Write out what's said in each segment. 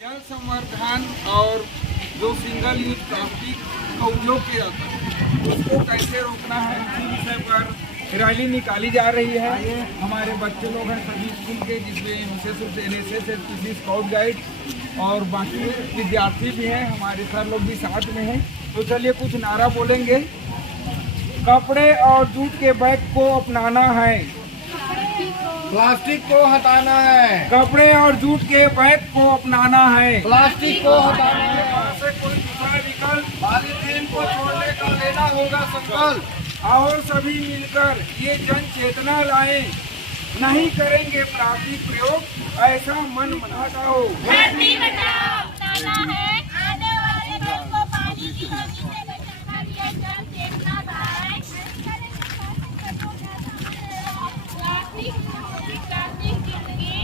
जल संवर्धन और जो सिंगल यूज प्लास्टिक का उपयोग किया जाता है उसको कैसे रोकना है, इसी विषय पर रैली निकाली जा रही है। हमारे बच्चे लोग हैं सभी स्कूल के, जिसमें विशेष रूप से NSS, SPC, स्काउट गाइड और बाकी विद्यार्थी भी हैं, हमारे सर लोग भी साथ में हैं। तो चलिए कुछ नारा बोलेंगे। कपड़े और जूट के बैग को अपनाना है, प्लास्टिक को हटाना है, कपड़े और जूट के बैग को अपनाना है, प्लास्टिक को हटाना है, वहाँ से कोई दूसरा विकल्प पॉलीथीन को छोड़ने का लेना होगा संकल्प। और सभी मिलकर ये जन चेतना लाएं, नहीं करेंगे प्लास्टिक प्रयोग, ऐसा मन बनाओ। धरती बचाओ, बचाना है, आने वाले कल को पानी की कमी से बचाना, ये जन चेतना लाएं। प्लास्टिक जिंदगी,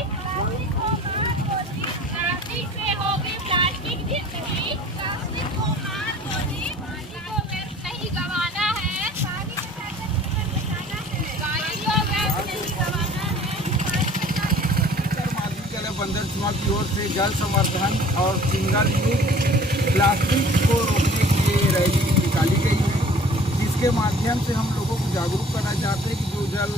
प्लास्टिक से होगी प्लास्टिक जिंदगी, प्लास्टिक को मार बोली, पानी को व्यर्थ नहीं गंवाना है, पानी बचाना है, पानी को व्यर्थ नहीं गंवाना है, महाविद्यालय बंदर चुनाव की ओर से जल संवर्धन और सिंगल यूज प्लास्टिक को रोकने के लिए रैली निकाली गई है, जिसके माध्यम से हम लोगों को जागरूक करना चाहते हैं कि जो जल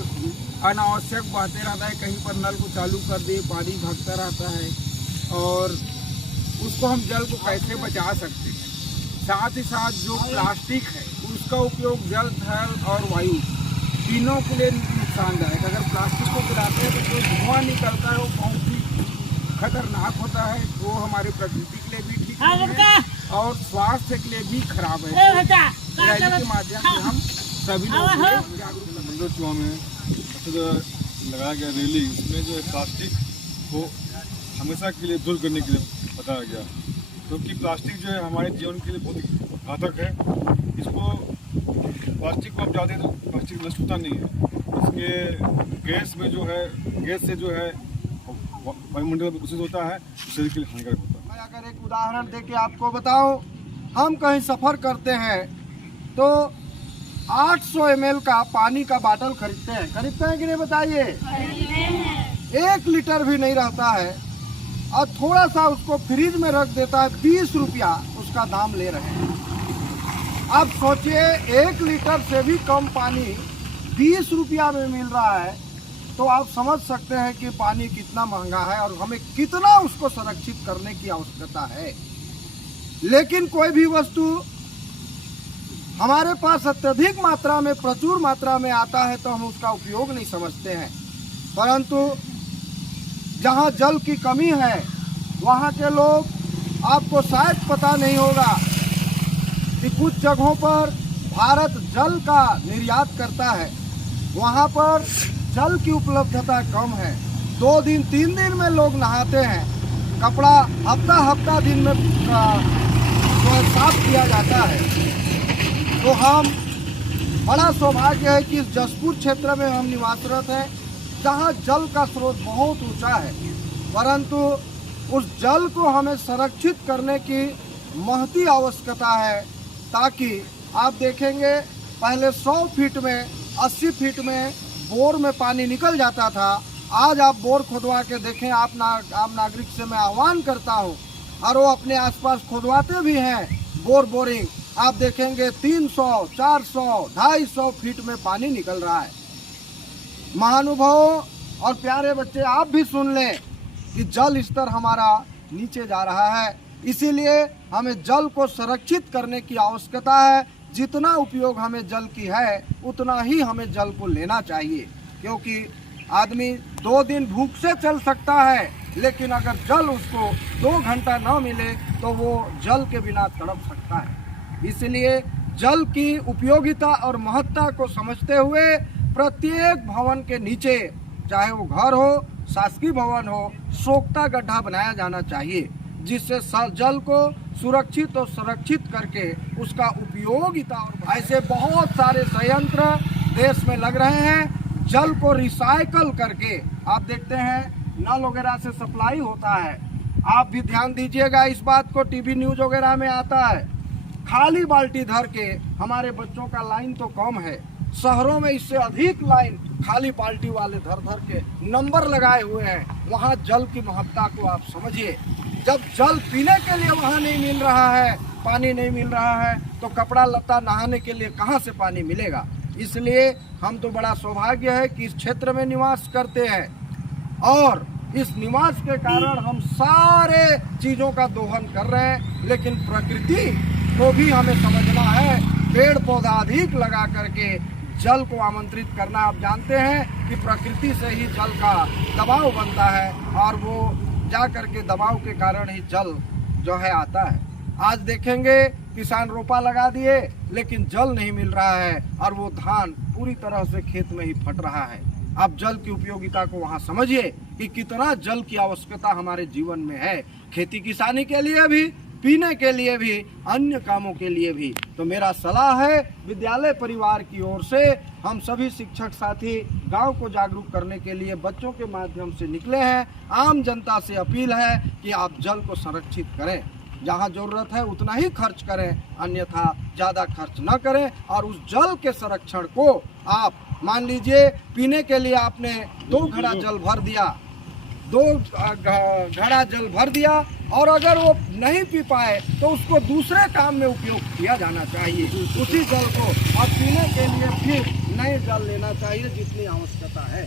अनावश्यक बहते रहता है, कहीं पर नल को चालू कर दे, पानी भगता रहता है और उसको हम जल को कैसे बचा सकते हैं। साथ ही साथ जो प्लास्टिक है उसका उपयोग जल, थल और वायु तीनों के लिए नुकसानदायक। अगर प्लास्टिक को जलाते हैं तो जो धुआं निकलता है वो बहुत ही खतरनाक होता है, वो हमारे प्रकृति के लिए भी ठीक नहीं है और स्वास्थ्य के लिए भी खराब है। रैली के माध्यम से हम सभी लोग बंदर चुनाव में जो लगाया गया रैली, इसमें जो है प्लास्टिक को हमेशा के लिए दूर करने के लिए बताया गया, क्योंकि प्लास्टिक जो है हमारे जीवन के लिए बहुत घातक है। इसको प्लास्टिक को आप जाते हैं तो प्लास्टिक नष्ट होता नहीं है, इसके गैस में जो है, गैस से जो है वायुमंडल में दूषित होता है, शरीर के लिए हानिकारक होता है। मैं अगर एक उदाहरण देके आपको बताऊं, हम कहीं सफर करते हैं तो 800 ml का पानी का बाटल खरीदते हैं कि नहीं बताइए? 1 लीटर भी नहीं रहता है और थोड़ा सा उसको फ्रिज में रख देता है, 20 रुपया उसका दाम ले रहे हैं। अब सोचिए 1 लीटर से भी कम पानी 20 रुपया में मिल रहा है, तो आप समझ सकते हैं कि पानी कितना महंगा है और हमें कितना उसको संरक्षित करने की आवश्यकता है। लेकिन कोई भी वस्तु हमारे पास अत्यधिक मात्रा में, प्रचुर मात्रा में आता है तो हम उसका उपयोग नहीं समझते हैं, परंतु जहाँ जल की कमी है वहाँ के लोग, आपको शायद पता नहीं होगा कि कुछ जगहों पर भारत जल का निर्यात करता है, वहाँ पर जल की उपलब्धता कम है। 2 दिन 3 दिन में लोग नहाते हैं, कपड़ा हफ्ता दिन में साफ किया जाता है। तो हम, बड़ा सौभाग्य है कि इस जसपुर क्षेत्र में हम निवासरत हैं, जहाँ जल का स्रोत बहुत ऊंचा है, परंतु उस जल को हमें संरक्षित करने की महती आवश्यकता है, ताकि आप देखेंगे पहले 100 फीट में, 80 फीट में बोर में पानी निकल जाता था। आज आप बोर खुदवा के देखें, आप नागरिक से मैं आह्वान करता हूं, और वो अपने आसपास खुदवाते भी हैं बोरिंग, आप देखेंगे 300, 400, 250 फीट में पानी निकल रहा है। महानुभावों और प्यारे बच्चे, आप भी सुन लें कि जल स्तर हमारा नीचे जा रहा है, इसीलिए हमें जल को संरक्षित करने की आवश्यकता है। जितना उपयोग हमें जल की है उतना ही हमें जल को लेना चाहिए, क्योंकि आदमी 2 दिन भूख से चल सकता है, लेकिन अगर जल उसको 2 घंटा न मिले तो वो जल के बिना तड़प सकता है। इसलिए जल की उपयोगिता और महत्ता को समझते हुए प्रत्येक भवन के नीचे, चाहे वो घर हो, शासकीय भवन हो, सोख्ता गड्ढा बनाया जाना चाहिए, जिससे जल को सुरक्षित और संरक्षित करके उसका उपयोगिता, और ऐसे बहुत सारे संयंत्र देश में लग रहे हैं। जल को रिसाइकल करके, आप देखते हैं नल वगैरह से सप्लाई होता है, आप भी ध्यान दीजिएगा इस बात को, टीवी न्यूज वगैरह में आता है। खाली बाल्टी धर के, हमारे बच्चों का लाइन तो कम है, शहरों में इससे अधिक लाइन खाली बाल्टी वाले धर के नंबर लगाए हुए हैं। वहाँ जल की महत्ता को आप समझिए। जब जल पीने के लिए वहाँ नहीं मिल रहा है, पानी नहीं मिल रहा है, तो कपड़ा लत्ता नहाने के लिए कहाँ से पानी मिलेगा। इसलिए हम तो बड़ा सौभाग्य है कि इस क्षेत्र में निवास करते हैं और इस निवास के कारण हम सारे चीज़ों का दोहन कर रहे हैं। लेकिन प्रकृति को भी हमें समझना है, पेड़ पौधा अधिक लगा करके जल को आमंत्रित करना। आप जानते हैं कि प्रकृति से ही जल का दबाव बनता है और वो जा करके दबाव के कारण ही जल जो है आता है। आज देखेंगे किसान रोपा लगा दिए लेकिन जल नहीं मिल रहा है और वो धान पूरी तरह से खेत में ही फट रहा है। आप जल की उपयोगिता को वहाँ समझिए कि कितना जल की आवश्यकता हमारे जीवन में है, खेती किसानी के लिए भी, पीने के लिए भी, अन्य कामों के लिए भी। तो मेरा सलाह है विद्यालय परिवार की ओर से हम सभी शिक्षक साथी गांव को जागरूक करने के लिए बच्चों के माध्यम से निकले हैं। आम जनता से अपील है कि आप जल को संरक्षित करें, जहां जरूरत है उतना ही खर्च करें, अन्यथा ज़्यादा खर्च न करें। और उस जल के संरक्षण को आप मान लीजिए पीने के लिए आपने 2 घड़ा जल भर दिया, 2 घड़ा जल भर दिया और अगर वो नहीं पी पाए तो उसको दूसरे काम में उपयोग किया जाना चाहिए उसी जल को, और पीने के लिए फिर नए जल लेना चाहिए जितनी आवश्यकता है।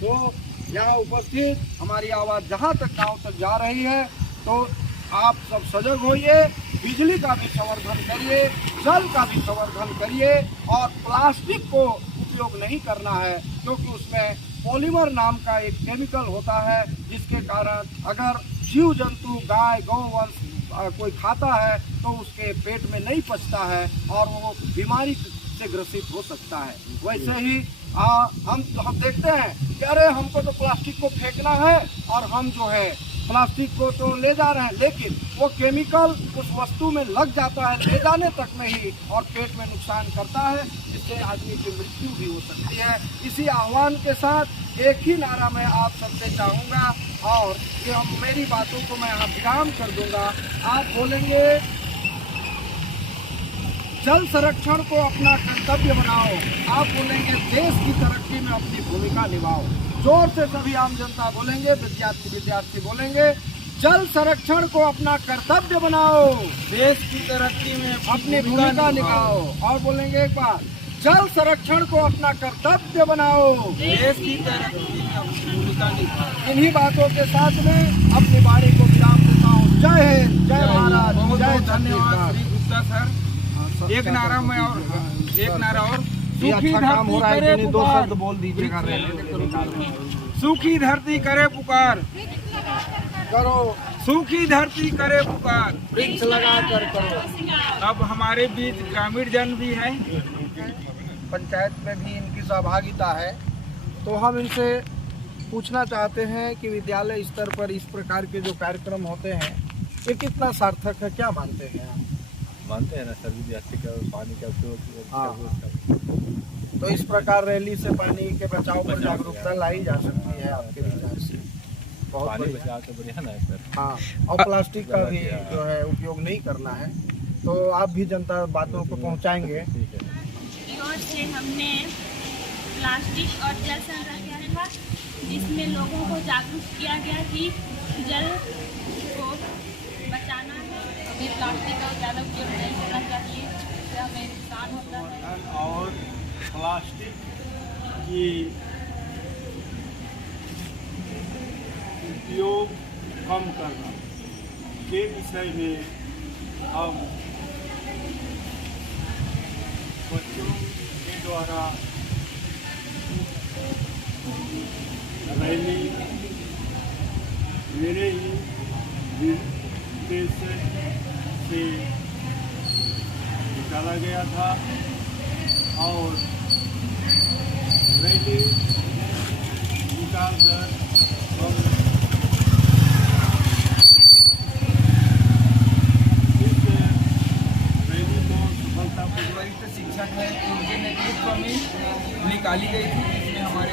तो यहाँ उपस्थित हमारी आवाज़ जहाँ तक गाँव तक जा रही है, तो आप सब सजग होइए, बिजली का भी संवर्धन करिए, जल का भी संवर्धन करिए और प्लास्टिक को उपयोग नहीं करना है, क्योंकि उसमें पॉलीमर नाम का एक केमिकल होता है जिसके कारण अगर जीव जंतु गाय गौवंश कोई खाता है तो उसके पेट में नहीं पचता है और वो बीमारी से ग्रसित हो सकता है। वैसे ही हम देखते हैं कि अरे हमको तो प्लास्टिक को फेंकना है और हम जो है प्लास्टिक को तो ले जा रहे हैं, लेकिन वो केमिकल उस वस्तु में लग जाता है ले जाने तक में ही और पेट में नुकसान करता है, जिससे आदमी की मृत्यु भी हो सकती है। इसी आह्वान के साथ एक ही नारा मैं आप सबसे चाहूँगा और कि हम मेरी बातों को मैं यहाँ विराम कर दूंगा। आप बोलेंगे जल संरक्षण को अपना कर्तव्य बनाओ, आप बोलेंगे देश की तरक्की में अपनी भूमिका निभाओ। जोर से सभी आम जनता बोलेंगे, विद्यार्थी बोलेंगे जल संरक्षण को अपना कर्तव्य बनाओ, देश की तरक्की में अपनी भूमिका निभाओ। और बोलेंगे एक बार, जल संरक्षण को अपना कर्तव्य बनाओ, देश की तरक्की में अपनी भूमिका निभाओ। इन्हीं बातों के साथ में अपनी वाणी को विराम देता हूँ। जय हिंद, जय महाराज, बहुत जय बहुत धन्यवाद छत्तीसगढ़। श्री गुप्ता सर। एक नारा में और एक नारा और, ये सूखी अच्छा काम हो रहा है, धरती करे जिन्हें 2 पुकार, शब्द बोल दीजिएगा। सूखी धरती करे पुकार, करो सूखी धरती करे पुकार, वृक्ष लगा कर करो। अब हमारे बीच ग्रामीण जन भी हैं, पंचायत में भी इनकी सहभागिता है, तो हम इनसे पूछना चाहते हैं कि विद्यालय स्तर पर इस प्रकार के जो कार्यक्रम होते हैं ये कितना सार्थक है, क्या मानते हैं आप? मानते हैं ना सर, विद्यार्थी का पानी का उपयोग। तो इस प्रकार रैली से पानी के बचाव पर जागरूकता लाई जा सकती है आपके विचार से? बहुत पानी बढ़िया। बचा के बढ़िया ना है सर। हाँ, और प्लास्टिक का भी जो है उपयोग नहीं करना है, तो आप भी जनता बातों को पहुंचाएंगे। ठीक है। और से हमने प्लास्टिक और जल संरक्षण था, जिसमें लोगों को जागरूक किया गया कि जल को बचाना है, हमें प्लास्टिक का ज़्यादा उपयोग नहीं करना चाहिए, इससे हमें नुकसान होता है। और प्लास्टिक की उपयोग कम करना के विषय में हम बच्चों के द्वारा रैली मेरे ही निर्देश से निकाला गया था और रैली निकालकर हम इस रैली को सफलतापूर्वक वरिष्ठ शिक्षक हैं, उनके नेतृत्व में निकाली गई थी, जिसमें हमारे